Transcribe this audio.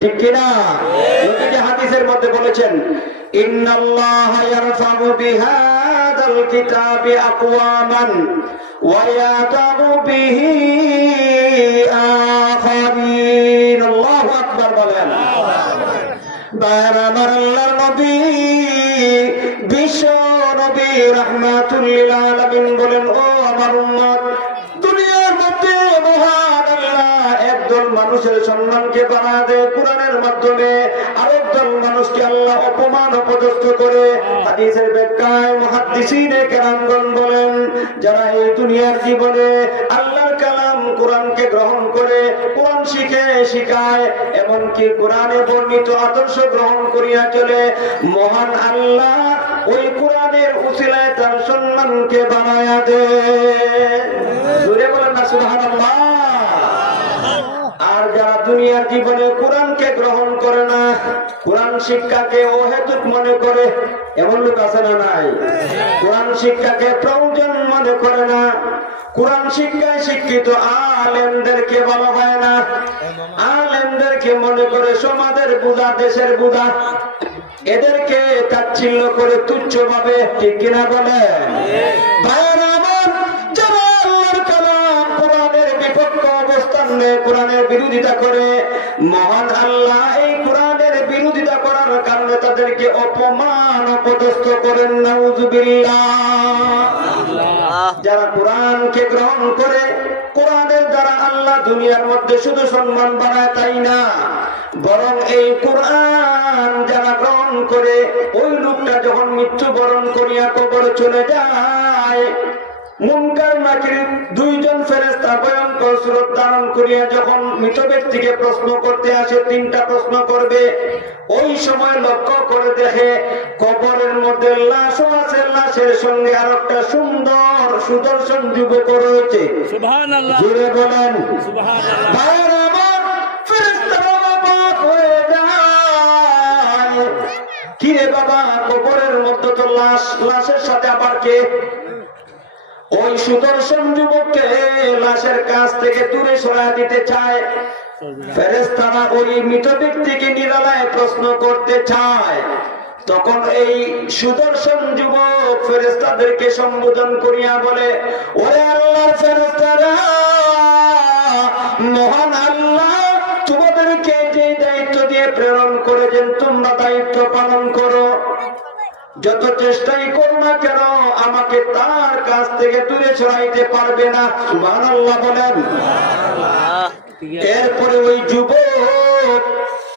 ঠিক কিনা? নবীজি হাদিসের মধ্যে বলেছেন, ইন্নাল্লাহা ইয়ারফা'ু বিহাদাল কিতাবি আকওয়ামান ওয়া ইয়াদা'ু বিহি আখারিন। আল্লাহু আকবার বলেন। আমার আল্লাহর নবী বিশ্ব নবী রাহমাতুল লিল আলামিন বলেন, ও আমার উম্মত, দুনিয়ার মধ্যে মহান আল্লাহ একদল মানুষের সম্মানকে বাড়া দেয় কোরআনের মাধ্যমে, আরেকদল মানুষকে আল্লাহ অপমান অপদস্থ করে। হাদিসের ব্যাখ্যায় মুহাদ্দিসিনে কেরামগণ বলেন, যারা এই দুনিয়ার জীবনে আল্লাহর কালাম কোরআনকে গ্রহণ করে, কোরআন শিখে শিখায়, এমনকি কোরআনে বর্ণিত আদর্শ গ্রহণ করিয়া চলে, মহান আল্লাহ ওই কোরআনের উসিলায় তার সম্মানকে বাড়ায়া দেয়। জোরে বলেন না সুবহানাল্লাহ। আর যারা দুনিয়ার জীবনে কোরআনকে গ্রহণ করে না, কোরআন শিক্ষাকে অহেতুক মনে করে, এমন লোক আছে না নাই? কোরআন শিক্ষাকে প্রয়োজন মনে করে না, কোরআন শিক্ষায় শিক্ষিত আলেমদেরকে বলা হয় না, আলেমদেরকে মনে করে সমাজের বোঝা, দেশের বোঝা, এদেরকে তাচ্ছিল্য করে তুচ্ছ ভাবে। ঠিক কিনা বলেন? ভাইয়েরা আমার, যারা আল্লাহর কালাম কোরআনের বিপক্ষে অবস্থান নেয়, কোরআনের বিরোধিতা করে, মহান আল্লাহ এই কোরআনের বিরোধিতা করার কারণে তাদেরকে অপমান অপদস্থ করেন। নাউযুবিল্লাহ। যারা কোরআনকে গ্রহণ করে, কোরআনের দ্বারা আল্লাহ দুনিয়ার মধ্যে শুধু সম্মান বাড়ায় তাই না, বরং এই কোরআন যারা গ্রহণ করে, ওই লোকটা যখন মৃত্যুবরণ করিয়া কবরে চলে যায়, মুনকার নাকির দুইজন ফেরেশতা ভয়ঙ্কর সুরত ধারণ করিয়া যখন মৃত ব্যক্তিকে প্রশ্ন করতে আসে, তিনটা প্রশ্ন করবে, ওই সময় লক্ষ্য করে দেখে কবরের মধ্যে লাশও আছে, লাশের সঙ্গে আর একটা সুন্দর সুদর্শন যুবক রয়েছে। সুবহানাল্লাহ। জোরে বলেন সুবহানাল্লাহ। ভাইরা আমার, ফেরেশতারা অবাক হয়ে যায়, কি রে বাবা, কবরের মধ্যে তো লাশ, লাশের সাথে আবার কে? ওই সুদর্শন যুবককে লাশের কাছ থেকে দূরে সরায় দিতে চায়। ফেরেশতারা ওই মৃত ব্যক্তিকে নিরালায় প্রশ্ন করতে চায়। তখন এই সুদর্শন যুবক ফেরেশতাদেরকে সম্বোধন করিয়া বলে, ওরে আল্লাহর ফেরেশতারা, মহান আল্লাহ তোমাদেরকে যে দায়িত্ব দিয়ে প্রেরণ করেছেন, তোমরা দায়িত্ব পালন করো। যত চেষ্টাই করো না কেন, আমাকে তার কাছ থেকে দূরে সরাইতে পারবে না। সুবহানাল্লাহ বলেন। এরপরে ওই যুবক